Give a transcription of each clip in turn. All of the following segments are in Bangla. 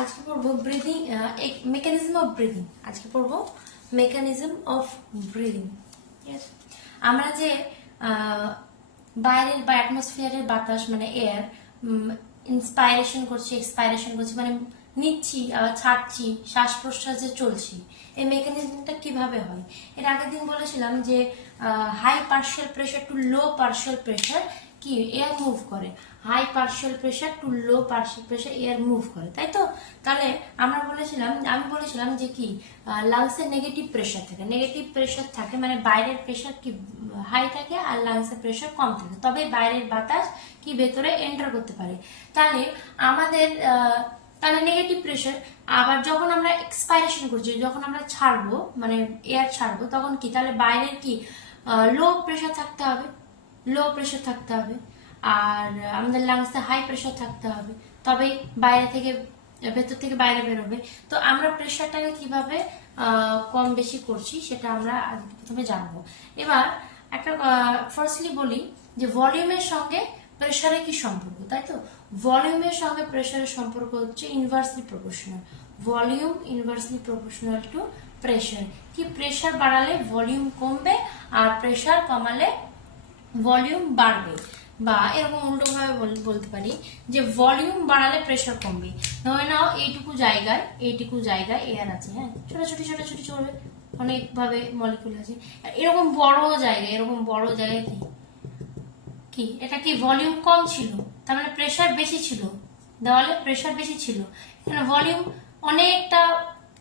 আজকে পড়বো ব্রিদিং মেকানিজম অফ ব্রিদিং। আজকে পড়বো মেকানিজম অফ ব্রিদিং। আমরা যে বাইরের বা অ্যাটমসফিয়ারের বাতাস মানে এয়ার ইন্সপাইরেশন করছি, এক্সপাইরেশন করছি, মানে নিচ্ছি আবার ছাড়ছি, শ্বাস প্রশ্বাস যে চলছি, এই মেকানিজমটা কিভাবে হয়। এর আগের দিন বলেছিলাম যে high partial pressure to low partial pressure কি এয়ার মুভ করে, high partial pressure to low partial pressure air move করে, তাই তো। তাহলে আমি বলেছিলাম যে কি লাংসের নেগেটিভ প্রেশার থাকে, মানে বাইরের প্রেশার কি হাই থাকে আর লাংসের প্রেশার কম থাকে, তবে বাইরের বাতাস কি ভেতরে এন্টার করতে পারে। তাহলে নেগেটিভ প্রেশার। আবার যখন আমরা এক্সপাইরেশন করছি, যখন আমরা ছাড়বো মানে এয়ার ছাড়বো, তখন কি তাহলে বাইরের কি লো প্রেশার থাকতে হবে আর আমাদের লাংসে হাই প্রেশার থাকতে হবে, তবেই ভেতর থেকে বাইরে বেরোবে। তো আমরা প্রেশারটাকে কিভাবে কম বেশি করছি সেটা আমরা আজকে প্রথমে জানবো। এবার একটা ফার্স্টলি বলি যে ভলিউমের সঙ্গে প্রেশারের কি সম্পর্ক, তাই তো। ভলিউমের সঙ্গে প্রেশারের সম্পর্ক হচ্ছে inversely proportional. Volume inversely proportional to pressure. কি প্রেশার বাড়ালে ভলিউম কমবে আর প্রেশার কমালে ভলিউম বাড়বে, বা এরকম উল্টো ভাবে বলতে পারি যে ভলিউম বাড়ালে প্রেশার কমবে। ধরে নাও এইটুকু জায়গায় এয়ার আছে, হ্যাঁ, ছোটাছুটি চলবে, অনেকভাবে মলিকুল আছে। এরকম বড় জায়গায় কি এটা কি ভলিউম কম ছিল, তার মানে প্রেশার বেশি ছিল, দেওয়ালে প্রেশার বেশি ছিল, এখানে ভলিউম অনেকটা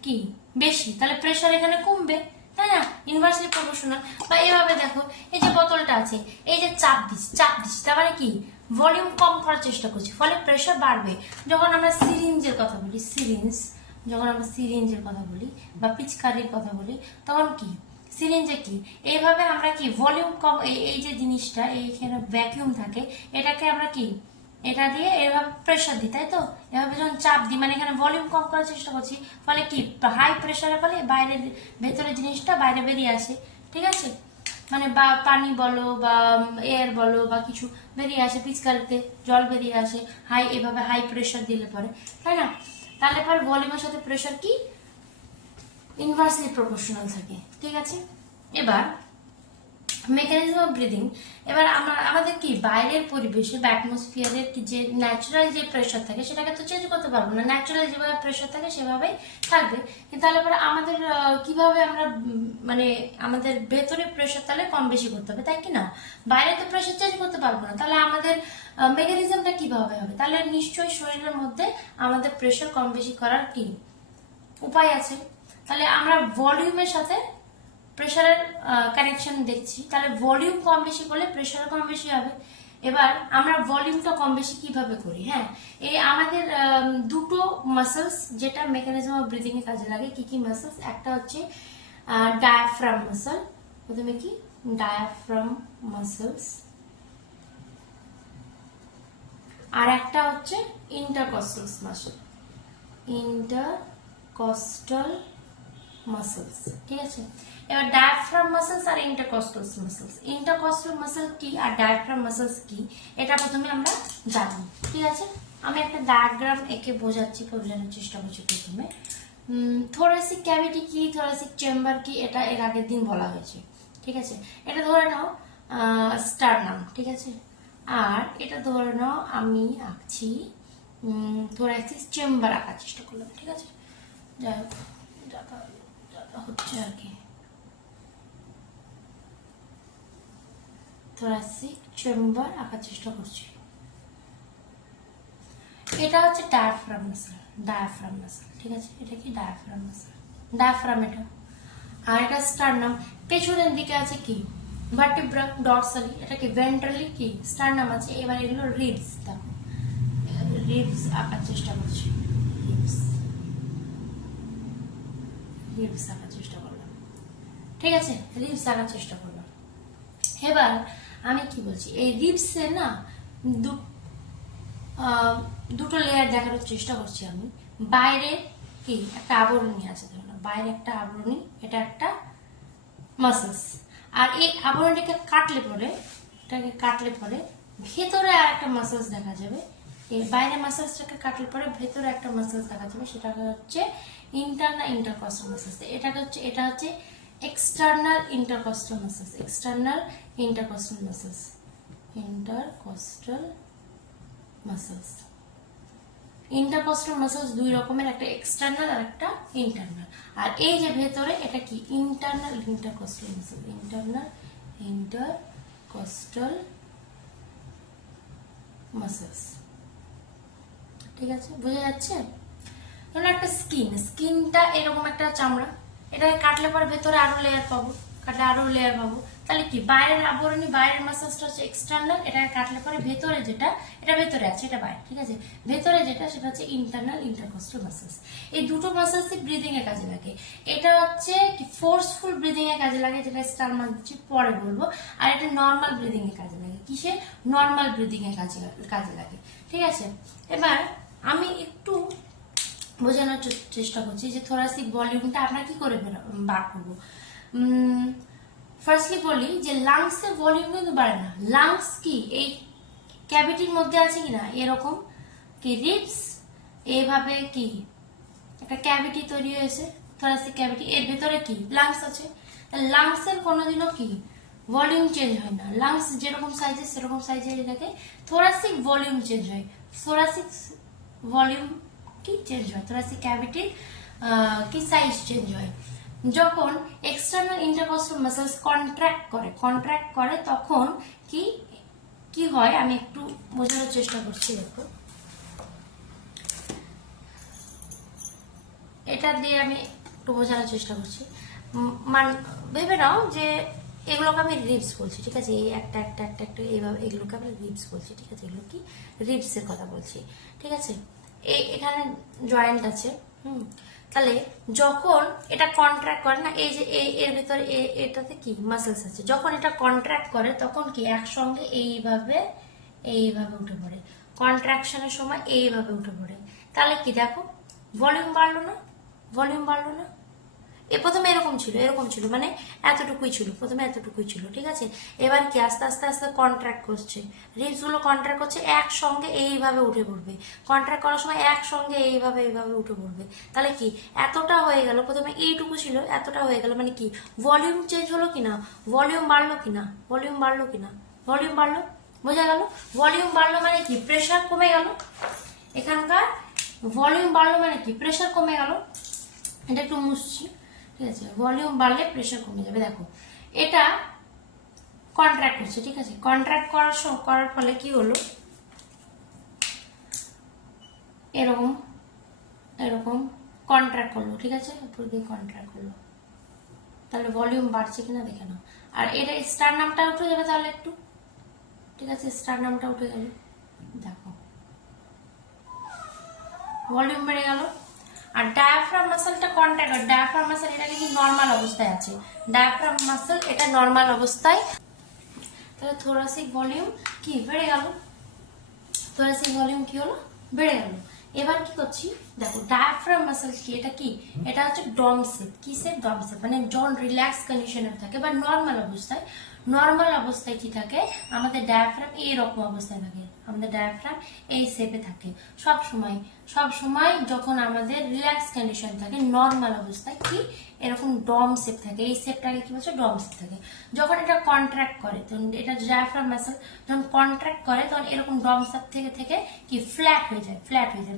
কি বেশি, তাহলে প্রেশার এখানে কমবে, তাই না, ইনভার্সলি প্রপোর্শনাল। বা এভাবে দেখো, এই যে বোতলটা আছে, এই যে চাপ দিচ্ছি, তার মানে কি ভলিউম কম করার চেষ্টা করছি, ফলে প্রেশার বাড়বে। যখন আমরা সিরিঞ্জের কথা বলি বা পিচকারির কথা বলি, তখন কি সিরিঞ্জে কি এইভাবে আমরা কি ভলিউম কম, এই যে জিনিসটা এইখানে ভ্যাকিউম থাকে, এটাকে আমরা কি এটা দিয়ে এভাবে প্রেশার দিই, তাই তো। এভাবে যখন চাপ দিই মানে এখানে ভলিউম কম করার চেষ্টা করছি, ফলে কি হাই প্রেশারের ফলে ভেতরের জিনিসটা বাইরে বেরিয়ে আসে, ঠিক আছে। মানে বা পানি বলো বা এয়ার বলো বা কিছু বেরিয়ে আসে, পিচকারিতে জল বেরিয়ে আসে এভাবে হাই প্রেশার দিলে পরে, তাই না। তাহলে পরে ভলিউমের সাথে প্রেশার কি ইনভার্সলি প্রপোর্শনাল থাকে, ঠিক আছে। এবার মেকানিজম অফ ব্রিদিং। এবার আমাদের কি বাইরের পরিবেশে বা অ্যাটমসফিয়ারের যে ন্যাচারাল যে প্রেশার থাকে সেটাকে তো চেঞ্জ করতে পারবো না, ন্যাচারাল যেভাবে প্রেশার থাকে সেভাবেই থাকবে। কিন্তু তাহলে পরে আমাদের কিভাবে আমরা মানে আমাদের ভেতরে প্রেশার তাহলে কম বেশি করতে হবে, তাই কি না। বাইরে তো প্রেশার চেঞ্জ করতে পারবো না, তাহলে আমাদের মেকানিজমটা কিভাবে হবে, তাহলে নিশ্চয়ই শরীরের মধ্যে আমাদের প্রেশার কম বেশি করার কি উপায় আছে। তাহলে আমরা ভলিউমের সাথে প্রেশারের কানেকশন দেখছি, তাহলে ভলিউম কম বেশি করলে প্রেশার কম বেশি হবে। এবার আমরা ভলিউমটা কম বেশি কিভাবে করি, হ্যাঁ, এই আমাদের দুটো মাসলস যেটা মেকানিজম অফ ব্রিদিং এর কাজে লাগে। কি মাসলস, একটা হচ্ছে ডায়াফ্রাম মাসল, প্রথমে কি ডায়াফ্রাম মাসলস, আর একটা হচ্ছে ইন্টারকস্টাল মাসলস, ঠিক আছে। এবার ডায়াফ্রাম মাসলস আর ইন্টারকস্টাল মাসল কি আর ডায়াফ্রাম মাসলস কি, এটা প্রথমে আমরা জানবো, ঠিক আছে। আমি একটা ডায়াগ্রাম এঁকে বোঝানোর চেষ্টা করছি। প্রথমে থোরাসিক ক্যাভিটি কি, থোরাসিক চেম্বার কি, এটা এর আগের দিন বলা হয়েছে, ঠিক আছে। এটা ধরে নাও স্টারনাম, ঠিক আছে। আর এটা ধরে নাও আমি আঁকছি থোরাসিক চেম্বার আঁকার চেষ্টা করলাম, ঠিক আছে। যাই হোক হচ্ছে আর কি থোরাসিক চেম্বার আঁকার চেষ্টা করছি। এটা হচ্ছে ডায়াফ্রাম মাসল, ঠিক আছে। এটা কি ডায়াফ্রাম এটা। আর এটা স্টারনাম। পেছনের দিকে আছে কি ভার্টিব্রা ডরসালি, এটা কি ভেন্ট্রালি কি স্টারনাম আছে। এবার এগুলো রিবস, দেখো রিবস আঁকার চেষ্টা করছি, রিবস আঁকার চেষ্টা করলাম, ঠিক আছে। রিবস আঁকার চেষ্টা করলাম। এবার আমি কি বলছি, এই রিবসের না দুটো লেয়ার দেখানোর চেষ্টা করছি আমি। বাইরে কি একটা আবরণী আছে, ধরুন বাইরে একটা আবরণী, এটা একটা মাসলস। আর এই আবরণীটাকে কাটলে পরে ভেতরে আর একটা মাসলস দেখা যাবে, এই বাইরে মাসেলসটাকে কাটলে পরে ভেতরে একটা মাসেলস দেখা যাবে, সেটা হচ্ছে ইন্টারনাল ইন্টারকস্টাল মাসেলস। এটা হচ্ছে external intercostal muscles, external intercostal muscles, intercostal muscles. Intercostal muscles দুই রকমের, একটা এক্সটার্নাল আর একটা ইন্টারনাল। আর এই যে ভেতরে এটা কি internal intercostal muscle, internal intercostal muscles. ঠিক আছে, বোঝা যাচ্ছে? ধরুন একটা স্কিনটা এরকম একটা চামড়া, এটাকে কাটলে পরে ভেতরে আরো লেয়ার পাবো, কাটলে আরো লেয়ার পাবো। তাহলে কি বাইরের আবরণী, বাইরের মাসেলসটা হচ্ছে এক্সটার্নাল, এটাকে কাটলে পরে ভেতরে যেটা, এটা ভেতরে আছে, এটা বাইরে। ঠিক আছে, ভেতরে যেটা সেটা হচ্ছে ইন্টারনাল ইন্টারকস্টাল মাসেলস। এই দুটো মাসেলসই ব্রিদিং এর কাজে লাগে। এটা হচ্ছে কি ফোর্সফুল ব্রিদিং এর কাজে লাগে, যেটা স্টার মার্ক দিচ্ছি পরে বলবো। আর এটা নর্মাল ব্রিদিং এর কাজে লাগে। কিসে? নর্মাল ব্রিদিং এর কাজে লাগে। ঠিক আছে, এবার আমি একটু বোঝানোর চেষ্টা করছি যে থোরাসিক ভলিউমটা আমরা কি করে বার করবো। ফার্স্টলি বলি যে লাংসের ভলিউম কিন্তু বাড়ে না। লাংস কি এই ক্যাভিটির মধ্যে আছে কিনা, এরকম কি রিবস এইভাবে কি একটা ক্যাভিটি তৈরি হয়েছে, থোরাসিক ক্যাভিটি, এর ভেতরে কি লাংস আছে। লাংসের কোনোদিনও কি ভলিউম চেঞ্জ হয় না। লাংস যেরকম সাইজে সেরকম সাইজে থাকে। থোরাসিক ভলিউম চেঞ্জ হয়, থোরাসিক ভলিউম কি চেঞ্জ হয়, থোরাসিক ক্যাভিটির কি সাইজ চেঞ্জ হয় যখন এক্সটার্নাল ইন্টারকস্টাল মাসেলস কন্ট্রাক্ট করে তখন কি কি হয় আমি একটু বোঝানোর চেষ্টা করছি। দেখো, এটা দিয়ে আমি একটু বোঝানোর চেষ্টা করছি। ভেবে নাও যে এগুলোকে আমি রিবস বলছি। ঠিক আছে, এই একটা একটা একটা একটা এইভাবে এগুলোকে আমি রিবস বলছি। ঠিক আছে, এগুলো কি রিবসের কথা বলছি। ঠিক আছে, এখানে জয়েন্ট আছে। তাহলে যখন এটা কন্ট্রাক্ট করে না, এই যে এর ভিতরে এটাতে কি মাসেলস আছে, যখন এটা কন্ট্রাক্ট করে তখন কি একসঙ্গে এইভাবে এইভাবে উঠে পড়ে, কন্ট্রাকশনের সময় এইভাবে উঠে পড়ে। তাহলে কি দেখো ভলিউম বাড়লো না, ভলিউম বাড়লো না। প্রথমে এরকম ছিল মানে এতটুকুই ছিল, প্রথমে এতটুকুই ছিল। ঠিক আছে, এবার কি আস্তে আস্তে আস্তে কন্ট্রাক্ট করছে, রিবস গুলো কন্ট্রাক্ট করছে, একসঙ্গে এইভাবে উঠে পড়বে। কন্ট্রাক্ট করার সময় একসঙ্গে এইভাবে উঠে পড়বে। তাহলে কি এতটা হয়ে গেল, প্রথমে এইটুকু ছিল এতটা হয়ে গেল, মানে কি ভলিউম চেঞ্জ হলো কিনা, ভলিউম বাড়লো কিনা, ভলিউম বাড়লো কিনা, ভলিউম বাড়লো। বোঝা গেল? ভলিউম বাড়লো মানে কি প্রেশার কমে গেল। এখানকার ভলিউম বাড়লো মানে কি প্রেশার কমে গেল। এটা একটু মুছছি। ঠিক আছে, ভলিউম বাড়লে প্রেশার কমে যাবে। দেখো এটা কন্ট্রাক্ট করছে। ঠিক আছে, কন্ট্রাক্ট করার ফলে কি হলো, এরকম এরকম কন্ট্রাক্ট করলো। ঠিক আছে, উপর দিয়ে কন্ট্রাক্ট করলো, তাহলে ভলিউম বাড়ছে কিনা দেখে নাও। আর এটা স্টার নামটা উঠে যাবে তাহলে একটু। ঠিক আছে, স্টার নামটা উঠে গেল, দেখো ভলিউম বেড়ে গেল। আর ডায়াফ্রাম মাসলটা কন্ট্রাক্ট, ডায়াফ্রাম মাসল এটা কিন্তু নর্মাল অবস্থায় আছে, ডায়াফ্রাম মাসল এটা নর্মাল অবস্থায়। তাহলে থোরাসিক ভলিউম কি বেড়ে গেল, থোরাসিক ভলিউম কি হলো বেড়ে গেল। এবার কি করছি দেখো, ডায়াফ্রাম মাসল কি, এটা কি, এটা হচ্ছে ডম শেপ। কি শেপ? ডম শেপ। মানে যখন রিল্যাক্স কন্ডিশনে থাকে বা নর্মাল অবস্থায় কি থাকে, আমাদের ডায়াফ্রাম এইরকম অবস্থায় থাকে, আমাদের ডায়াফ্রাম এই শেপে থাকে সব সময় যখন আমাদের রিল্যাক্স কন্ডিশন থাকে, নর্মাল অবস্থায় কি এরকম ডম শেপ থাকে। এই শেপটাকে কি বলছে? ডম শেপ থাকে। যখন এটা কন্ট্রাক্ট করে, তখন এটা ডায়াফ্রাম মাসল যখন কন্ট্রাক্ট করে তখন এরকম ডম শেপ থেকে কি ফ্ল্যাট হয়ে যায়,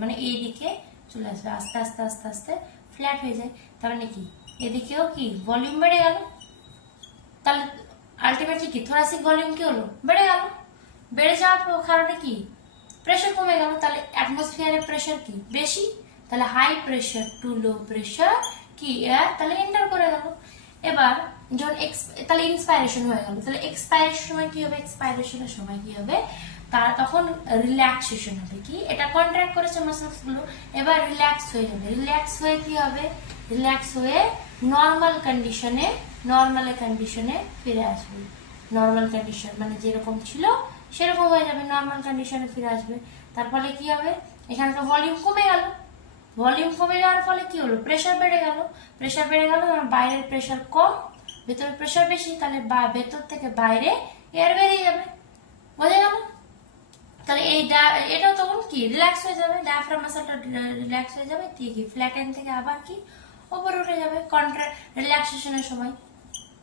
মানে এইদিকে চলে আসবে, আস্তে আস্তে আস্তে আস্তে ফ্ল্যাট হয়ে যায়। তার মানে কি এদিকেও কি ভলিউম বেড়ে গেল। তাহলে আলটিমেটলি কি থোরাসিক ভলিউম কি হলো বেড়ে গেল। বেড়ে যাওয়ার কারণে কি প্রেশার কমে গেল। তাহলে অ্যাটমসফিয়ারের প্রেশার কি বেশি, তাহলে high pressure to low pressure কি এয়ার তাহলে এন্টার করে গেল। এবার যখন তাহলে ইন্সপাইরেশন হয়ে গেল, তাহলে এক্সপাইরেশন সময় কি হবে, এক্সপাইরেশনের সময় কি হবে, তার তখন রিল্যাক্সেশন হবে। কি এটা কন্ট্রাক্ট করেছে মাসলস গুলো, এবার রিল্যাক্স হয়ে যাবে। রিল্যাক্স হয়ে কি হবে, রিল্যাক্স হয়ে নর্মাল কন্ডিশনে ফিরে আসবে। নর্মাল কন্ডিশন মানে যেরকম ছিল সেরকম হয়ে যাবে, নর্মাল কন্ডিশনে ফিরে আসবে। তার ফলে কি হবে, এখানকার ভলিউম কমে গেল। ভলিউম কমে যাওয়ার ফলে কি হলো, প্রেশার বেড়ে গেল। বাইরের প্রেশার কম, ভেতরের প্রেশার বেশি, তাহলে ভেতর থেকে বাইরে এয়ার বেরিয়ে যাবে। বোঝা গেল? তাহলে এটাও তখন কি রিল্যাক্স হয়ে যাবে, ডায়াফ্রাম মাসলটা রিল্যাক্স হয়ে যাবে, দিয়ে কি ফ্ল্যাটেন থেকে আবার কি উপরে উঠে যাবে রিল্যাক্সেশনের সময়।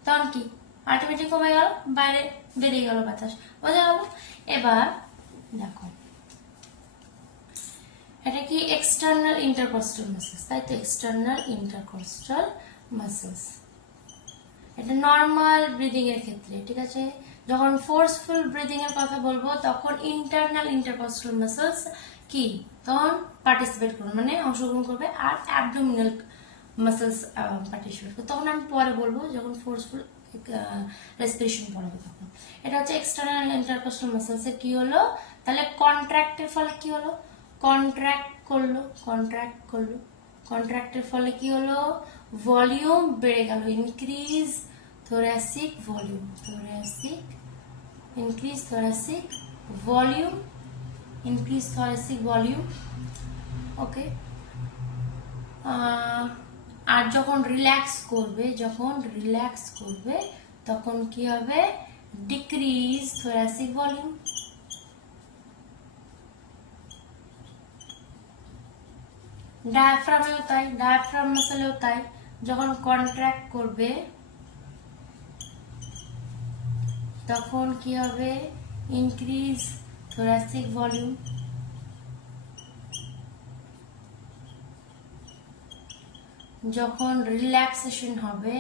তখন কি আলটিমেটলি কমে গেল, বাইরে বেরিয়ে গেল বাতাস, বোঝা গেল। এবার দেখো এটা কি এক্সটার্নাল ইন্টারকস্টাল মাসেলস, তাই তো এক্সটার্নাল ইন্টারকস্টাল মাসেলস। এটা নর্মাল ব্রিদিং এর ক্ষেত্রে, ঠিক আছে। যখন ফোর্সফুল ব্রিদিং এর কথা বলবো তখন ইন্টারনাল ইন্টারকস্টাল মাসেলস কি তখন পার্টিসিপেট করবে, মানে অংশগ্রহণ করবে, আর অ্যাবডোমিনাল মাসেলস পার্টিসিপেট করবে। তখন আমি পরে বলবো যখন ফোর্সফুল রেসপিরেশন পড়াবো তখন। এটা হচ্ছে এক্সটার্নাল ইন্টারকস্টাল মাসেলস এর কি হলো, তাহলে কন্ট্রাক্টের ফলে কি হলো, কন্ট্রাক্ট করলো, কন্ট্রাক্টের ফলে কি হলো, ভলিউম বেড়ে গেল, increase thoracic volume, increase thoracic volume, ওকে। আর যখন রিল্যাক্স করবে তখন কি হবে, ডিক্রিজ thoracic volume। ডায়াফ্রামেও তাই, ডায়াফ্রাম মাসলেও তাই, যখন কন্ট্রাক্ট করবে তখন কি হবে, ইনক্রিজ thoracic volume। যখন রিল্যাক্সেশন হবে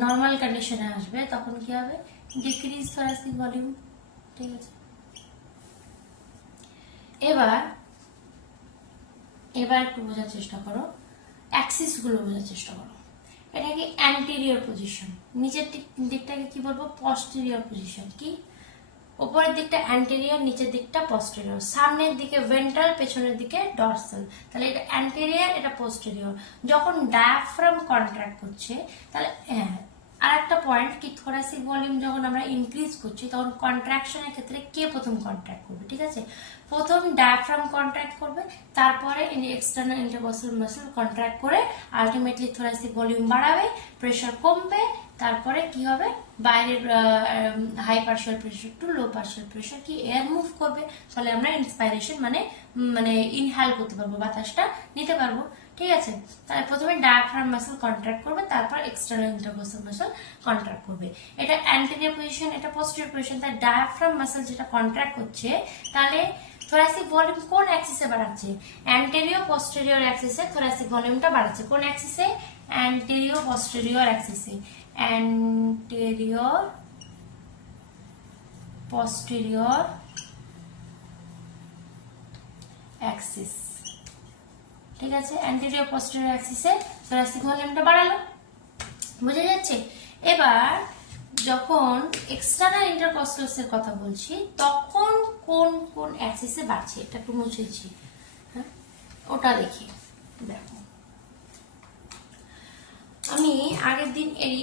নর্মাল কন্ডিশনে আসবে তখন কি হবে, ডিক্রিজ thoracic volume, ঠিক আছে। এবার একটু বোঝার চেষ্টা করো, অ্যাক্সিস গুলো বোঝার চেষ্টা করো। এটা কি অ্যান্টেরিয়র পজিশন, নিচের দিকটাকে কি বলবো, পস্টেরিয়র পজিশন। কি উপরের দিকটা অ্যান্টেরিয়র, নিচের দিকটা পস্টেরিয়র, সামনের দিকে ভেন্ট্রাল, পেছনের দিকে ডরসাল। তাহলে এটা অ্যান্টেরিয়র, এটা পোস্টেরিয়র। যখন ডায়াফ্রাম কন্ট্রাক্ট করছে তাহলে আর একটা পয়েন্ট কি, থোরাসিক ভলিউম যখন আমরা ইনক্রিজ করছি তখন কন্ট্রাকশনের ক্ষেত্রে কে প্রথম কন্ট্রাক্ট করবে, ঠিক আছে। প্রথম ডায়াফ্রাম কন্ট্রাক্ট করবে, তারপরে এক্সটার্নাল ইন্টারকস্টাল মাসল কন্ট্রাক্ট করে আলটিমেটলি থোরাসিক ভলিউম বাড়াবে, প্রেশার কমবে, তারপরে কি হবে, বাইরের high partial pressure to low partial pressure কি এয়ার মুভ করবে, ফলে আমরা ইন্সপাইরেশন মানে ইনহেল করতে পারবো, বাতাসটা নিতে পারবো, ঠিক আছে। তাহলে প্রথমে ডায়াফ্রাম মাসল কন্ট্রাক্ট করবে, তারপর এক্সটার্নাল ইন্টারকস্টাল মাসল কন্ট্রাক্ট করবে। এটা অ্যান্টেরিয়র পজিশন, এটা পোস্টেরিয়র পজিশন। তাই ডায়াফ্রাম মাসল যেটা কন্ট্রাক্ট করছে, তাহলে থোরাসিক ভলিউম কোন অ্যাক্সিসে বাড়াচ্ছে, অ্যান্টেরিয়র পোস্টেরিয়র অ্যাক্সিসে থোরাসিক ভলিউমটা বাড়াচ্ছে। কোন অ্যাক্সিসে, অ্যান্টেরিয়র পোস্টেরিয়র অ্যাক্সিসে, অ্যান্টেরিয়র posterior axis, ঠিক আছে। অ্যান্টেরিয়র posterior axis এ thoracic ভলিউমটা বাড়ালো, বুঝে যাচ্ছে। এবার যখন এক্সটার্নাল ইন্টারকস্টালস এর কথা বলছি তখন কোন কোন অ্যাক্সিসে বাড়ছে, এটা একটু মুছেছি, হ্যাঁ ওটা দেখি। দেখো আমি আগের দিন এই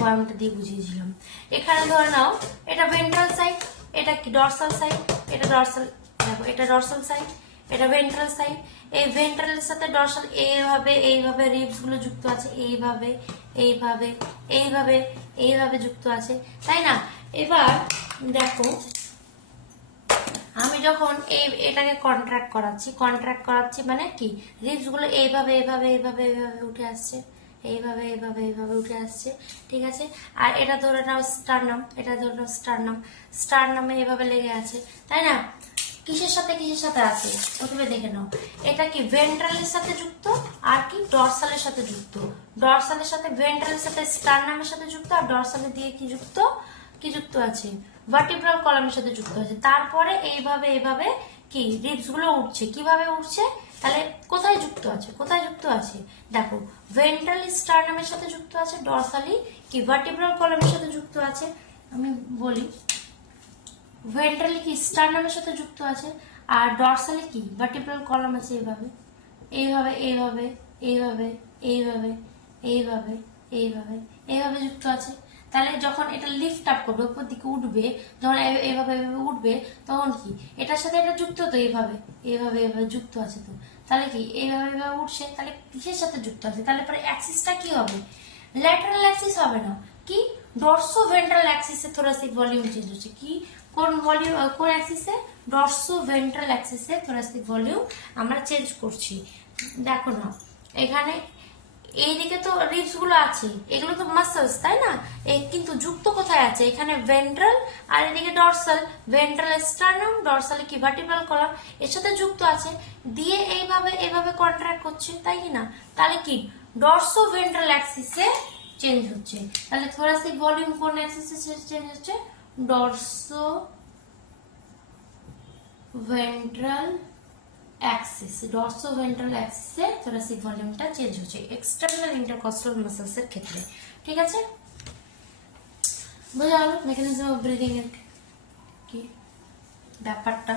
বয়ামটা দিয়ে বুঝিয়েছিলাম। এখানে ধরে নাও এটা ভেন্ট্রাল সাইড, এটা কি ডরসাল সাইড, এটা ডরসাল, দেখো এটা ডরসাল সাইড, এটা ভেন্ট্রাল সাইড। এই ভেন্ট্রালের সাথে ডরসাল এইভাবে রিবস গুলো যুক্ত আছে, এইভাবে যুক্ত আছে, তাই না। এবার দেখো আমি যখন এটাকে কন্ট্রাক্ট করাচ্ছি মানে কি, রিবস গুলো এইভাবে উঠে আসছে, এইভাবে উঠে আসছে, ঠিক আছে। আর এটা ধরে নাও স্টারনামে এইভাবে লেগে আছে, তাই না। কিসের সাথে আছে প্রথমে দেখে নাও। এটা কি ভেন্ট্রালের সাথে যুক্ত, আর কি ডরসালের সাথে যুক্ত। ডরসালের সাথে, ভেন্ট্রালের সাথে স্টারনামের সাথে যুক্ত, আর ডরসালের দিয়ে কি যুক্ত আছে, ভার্টিব্রাল কলামের সাথে যুক্ত আছে। তারপরে এইভাবে কি রিবস গুলো উঠছে, কিভাবে উঠছে, তাহলে কোথায় যুক্ত আছে দেখো, ভেন্ট্রালি স্টারনামের সাথে যুক্ত আছে, ডরসালি কি ভার্টিব্রাল কলামের সাথে যুক্ত আছে। আমি বলি ভেন্ট্রালি কি স্টারনামের সাথে যুক্ত আছে, আর ডরসালি কি ভার্টিব্রাল কলাম আছে, এইভাবে যুক্ত আছে। তাহলে যখন এটা লিফট আপ করবে, উপর দিকে উঠবে, যখন এইভাবে উঠবে তখন কি এটার সাথে এটা যুক্ত, তো এইভাবে যুক্ত আছে। তো তাহলে কি এইভাবে উঠছে, তাহলে কিসের সাথে যুক্ত আছে, তাহলে পরে অ্যাক্সিসটা কি হবে, ল্যাটারাল অ্যাক্সিস হবে না, কি ডরসো ভেন্ট্রাল অ্যাক্সিসে থোরাসিক ভলিউম চেঞ্জ হচ্ছে। কি কোন ভলিউম, কোন অ্যাক্সিসে? ডরসো ভেন্ট্রাল অ্যাক্সিসে থোরাসিক ভলিউম আমরা চেঞ্জ করছি। দেখো না এখানে এইদিকে তো রিবস গুলো আছে, এগুলো তো মাসলস তাই না, কিন্তু যুক্ত কোথায় আছে? এখানে ভেন্ট্রাল আর এদিকে ডরসাল। ভেন্ট্রাল স্টার্নাম, ডরসালে কি ভার্টিব্রাল কলাম, এর সাথে যুক্ত আছে, দিয়ে এইভাবে এইভাবে কন্ট্রাক্ট করছে, তাই কি না? তাহলে কি ডরসো ভেন্ট্রাল অ্যাক্সিসে চেঞ্জ হচ্ছে। তাহলে থোরাসিক ভলিউম কোন অ্যাক্সিসে চেঞ্জ হচ্ছে? Dorso ventral axis. Dorso ventral অ্যাক্সিসে থোরাসিক ভলিউমটা চেঞ্জ হচ্ছে এক্সটার্নাল ইন্টারকস্টাল মাসলস এর ক্ষেত্রে। ঠিক আছে, বোঝা গেল মেকানিজম অফ ব্রিদিং এর কি ব্যাপারটা।